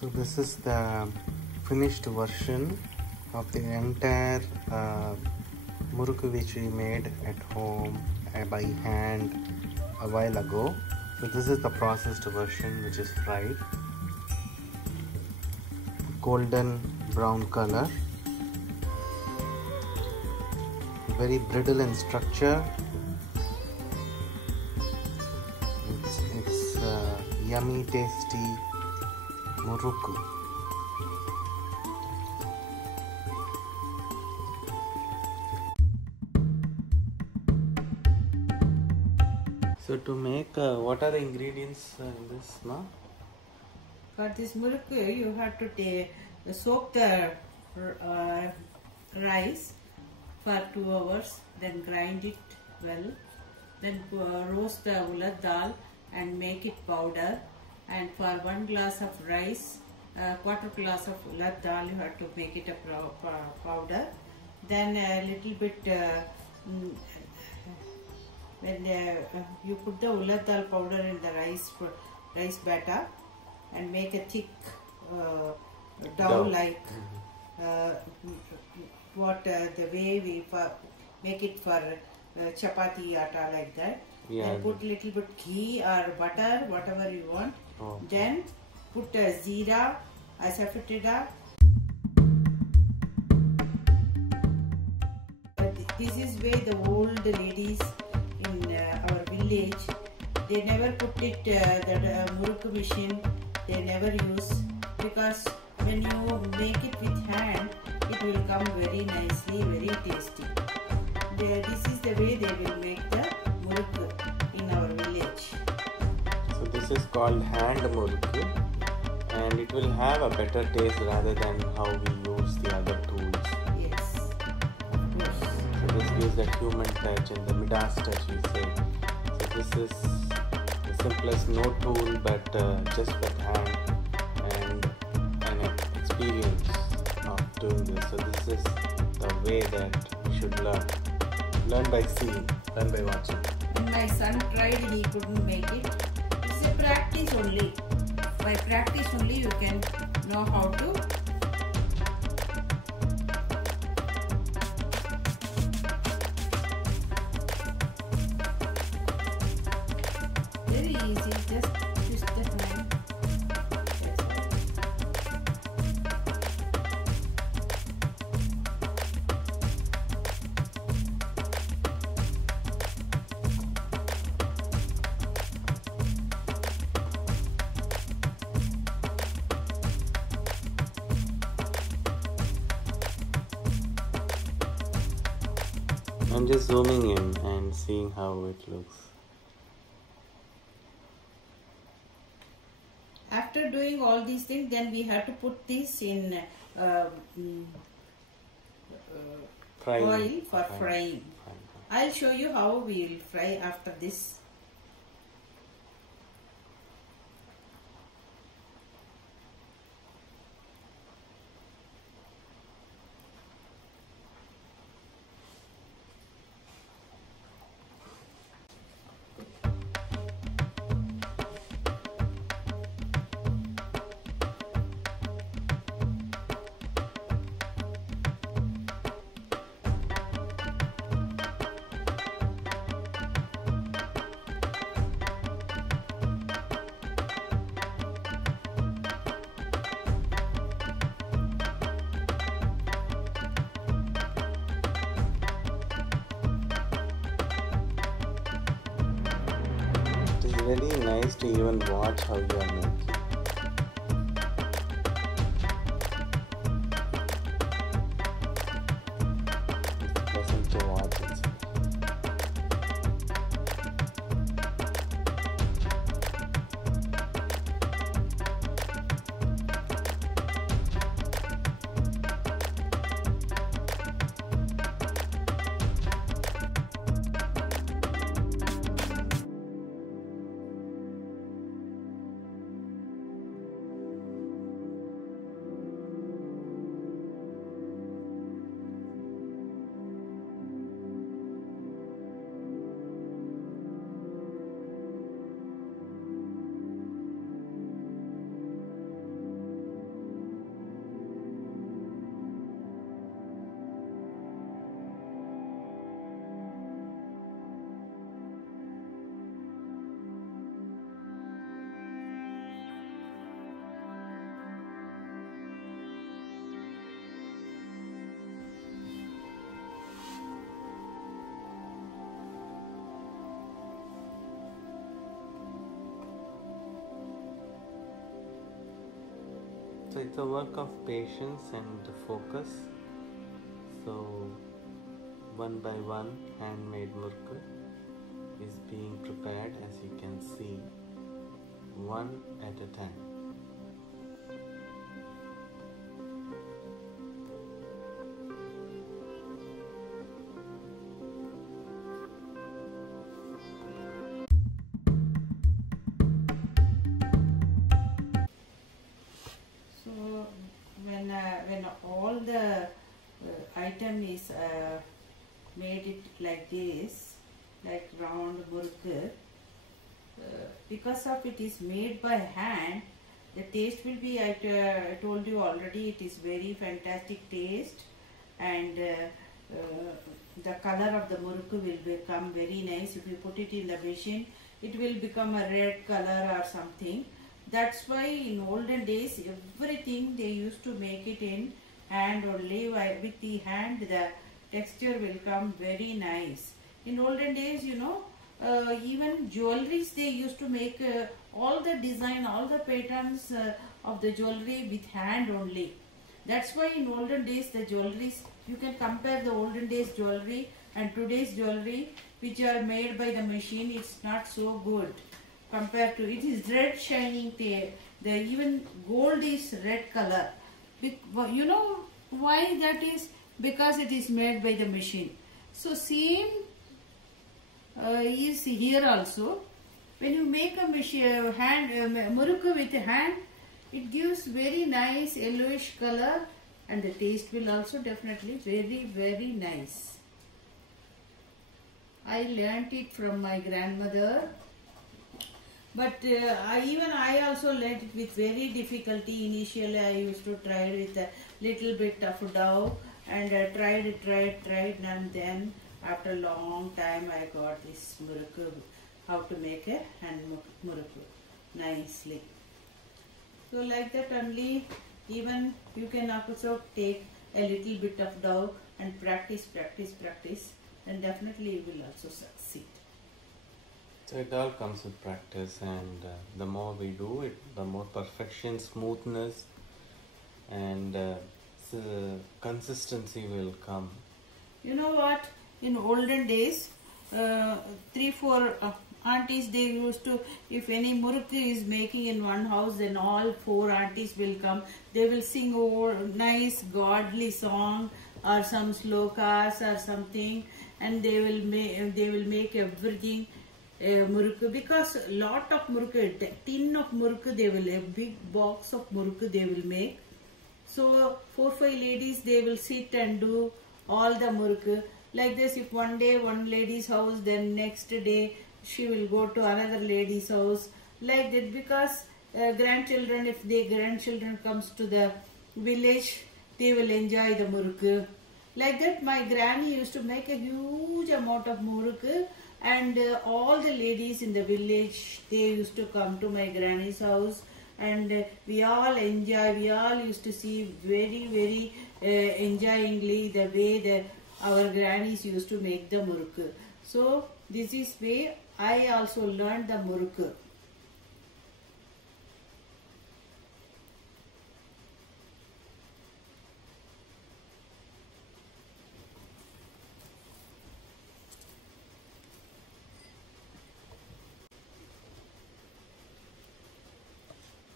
So this is the finished version of the entire murukku which we made at home by hand a while ago. So this is the processed version, which is fried. Golden brown color, very brittle in structure. It's yummy, tasty murukku. So to make, what are the ingredients in this, ma? For this murukku, you have to soak the rice for 2 hours, then grind it well, then roast the urad dal and make it powder. And for 1 glass of rice, 1/4 glass of urad dal, you have to make it a powder. Then a little bit, when you put the urad dal powder in the rice batter and make a thick dough like the way we make it for chapati atta, like that. Yeah. And put little bit ghee or butter, whatever you want. Okay. Then put jeera, asafoetida. This is where the old ladies in our village, they never put it, the murukku machine, they never use, because when you make it with hand, it will come very nicely, very tasty. This is the way they will make the murukku in our village. So this is called hand murukku, and it will have a better taste rather than how we use the other tools. Yes, of course. So this gives that human touch and the Midas touch, we say. So this is the simplest, no tool, but just with hand and an experience of doing this. So this is the way that we should learn. Learn by seeing, learn by watching. When my son tried, he couldn't make it. It's a practice only. By practice only you can know how to. Very easy, just twist the hand. That's all. I'm just zooming in and seeing how it looks. After doing all these things, then we have to put this in oil for frying. I'll show you how we'll fry after this. It's very nice to even watch how you are making. It's pleasant to watch it. So it's a work of patience and focus. So one by one handmade murukku is being prepared, as you can see, one at a time. So when all the item is made it like this, like round murukku, because of it is made by hand, the taste will be, I told you already, it is very fantastic taste, and the color of the murukku will become very nice. If you put it in the machine, it will become a red color or something. That's why in olden days everything they used to make it in hand only. With the hand the texture will come very nice. In olden days, you know, even jewelries they used to make all the design, all the patterns of the jewelry with hand only. That's why in olden days the jewelries, you can compare the olden days jewelry and today's jewelry which are made by the machine. It's not so good compared to, it is red shining, the even gold is red color. You know why that is? Because it is made by the machine. So same is here also. When you make a machine hand murukku with hand, it gives very nice yellowish color, and the taste will also definitely very nice. I learnt it from my grandmother, but I also learnt it with very difficulty. Initially I used to try with a little bit of dough, and tried, and then after a long time I got this murukku, how to make a hand murukku nicely. So like that only, even you can also take a little bit of dough and practice, then definitely you will also succeed. So it all comes with practice, and the more we do it, the more perfection, smoothness, and consistency will come. You know what? In olden days, 3-4 aunties, they used to, if any murukku is making in one house, then all 4 aunties will come. They will sing a nice godly song or some slokas or something, and they will make everything murukku, because lot of murukku, tin of murukku, they will, a big box of murukku they will make. So 4-5 ladies, they will sit and do all the murukku. Like this, if one day one lady's house, then next day she will go to another lady's house. Like that, because grandchildren, if their grandchildren comes to the village, they will enjoy the murukku. Like that, my granny used to make a huge amount of murukku, and all the ladies in the village, they used to come to my granny's house, and we all enjoy. We all used to see very enjoyingly the way our grannies used to make the murukku. So this is way I also learned the murukku.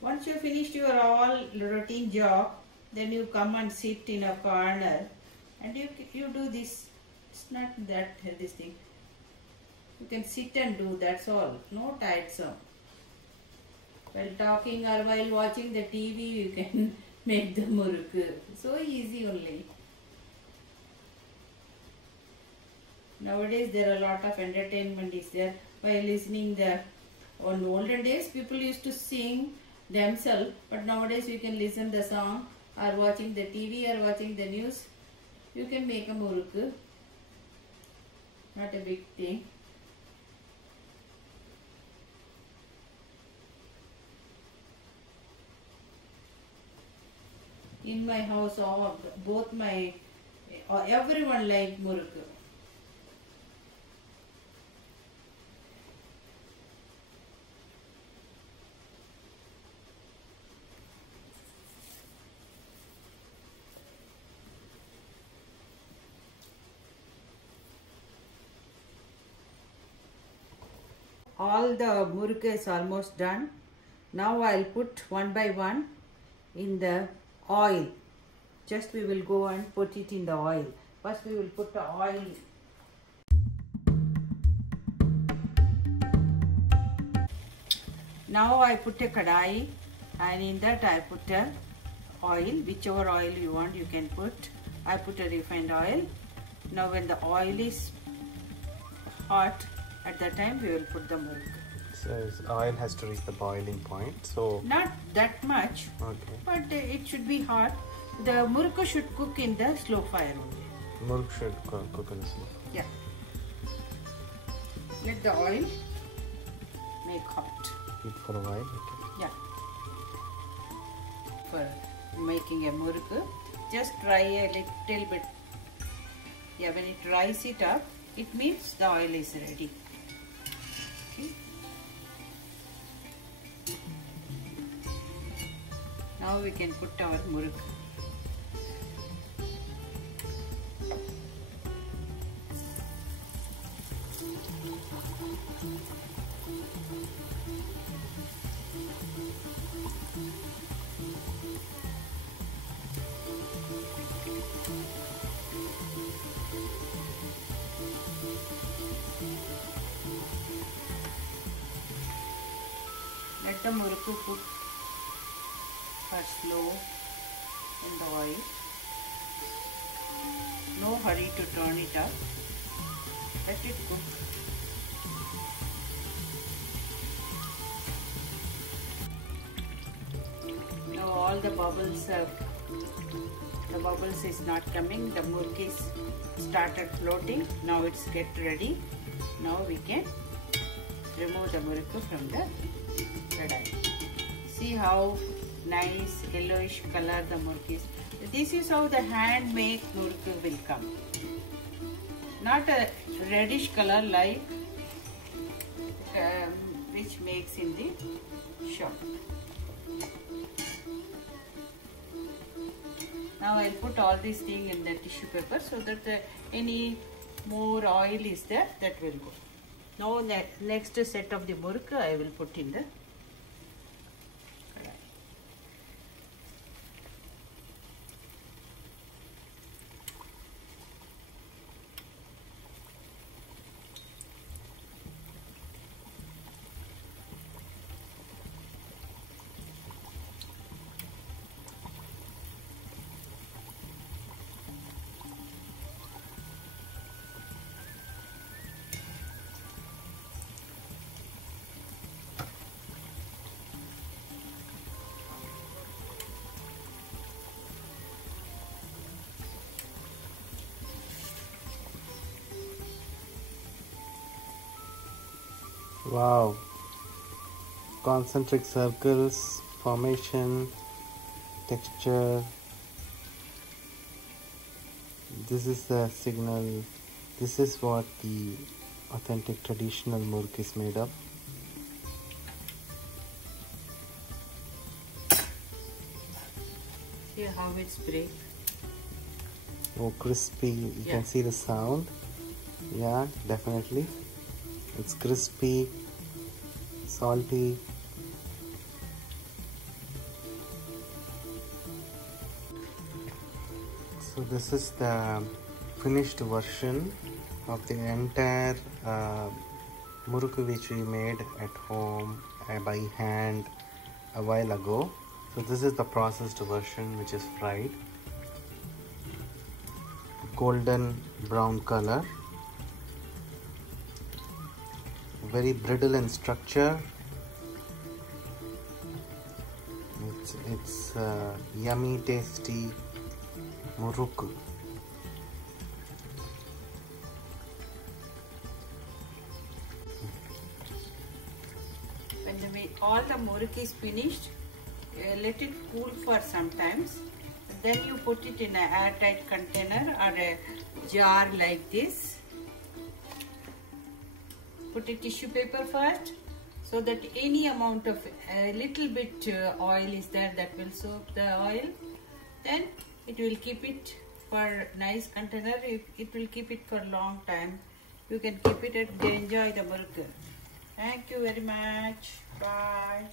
Once you finished your all routine job, then you come and sit in a corner, and you do this. It's not that this thing. You can sit and do, that's all. No tiresome. While talking or while watching the TV, you can make the murukku. So easy only. Nowadays there are a lot of entertainment is there. By listening on olden days people used to sing themselves, but nowadays you can listen the song or watching the TV or watching the news. You can make a murukku. Not a big thing. In my house, everyone like murukku. all the muruk is almost done. Now I'll put one by one in the oil. Just we will go and put it in the oil. First we will put the oil. Now I put a kadai, and in that I put a oil, whichever oil you want you can put. I put a refined oil. Now when the oil is hot, at that time we will put the muruk. So oil has to reach the boiling point. So Not that much, okay. but it should be hot. The muruk should cook in the slow fire only. Muruk should cook in the slow. Yeah. Let the oil make hot. Keep for a while. Okay. Yeah. For making a muruk, just try a little bit. Yeah, when it dries it up, it means the oil is ready. Okay. Now we can put our muruk. Let the muruk cook for slow in the oil. No hurry to turn it up. Let it cook. Now all the bubbles is not coming. The muruk is started floating. Now it's get ready. Now we can remove the muruk from the kadai. See how nice yellowish color the muruk is. This is how the handmade muruk will come. Not a reddish color like which makes in the shop. Now I'll put all these things in the tissue paper so that any more oil is there, that will go. Now the next set of the muruk I will put in the kadai. Wow. Concentric circles, formation, texture. This is the signal. This is what the authentic traditional muruk is made of. See how it's break. Oh, crispy. You can see the sound. Yeah, definitely. It's crispy, salty. So this is the finished version of the entire muruk which we made at home by hand a while ago. So this is the processed version which is fried. Golden brown color. Very brittle in structure. It's yummy, tasty muruk. When all the muruk is finished, let it cool for some times. Then you put it in an airtight container or a jar like this. Put a tissue paper first, so that any amount of little bit oil is there, that will soak the oil. Then it will keep it for nice container. It will keep it for long time. You can keep it and enjoy the muruk. Thank you very much. Bye.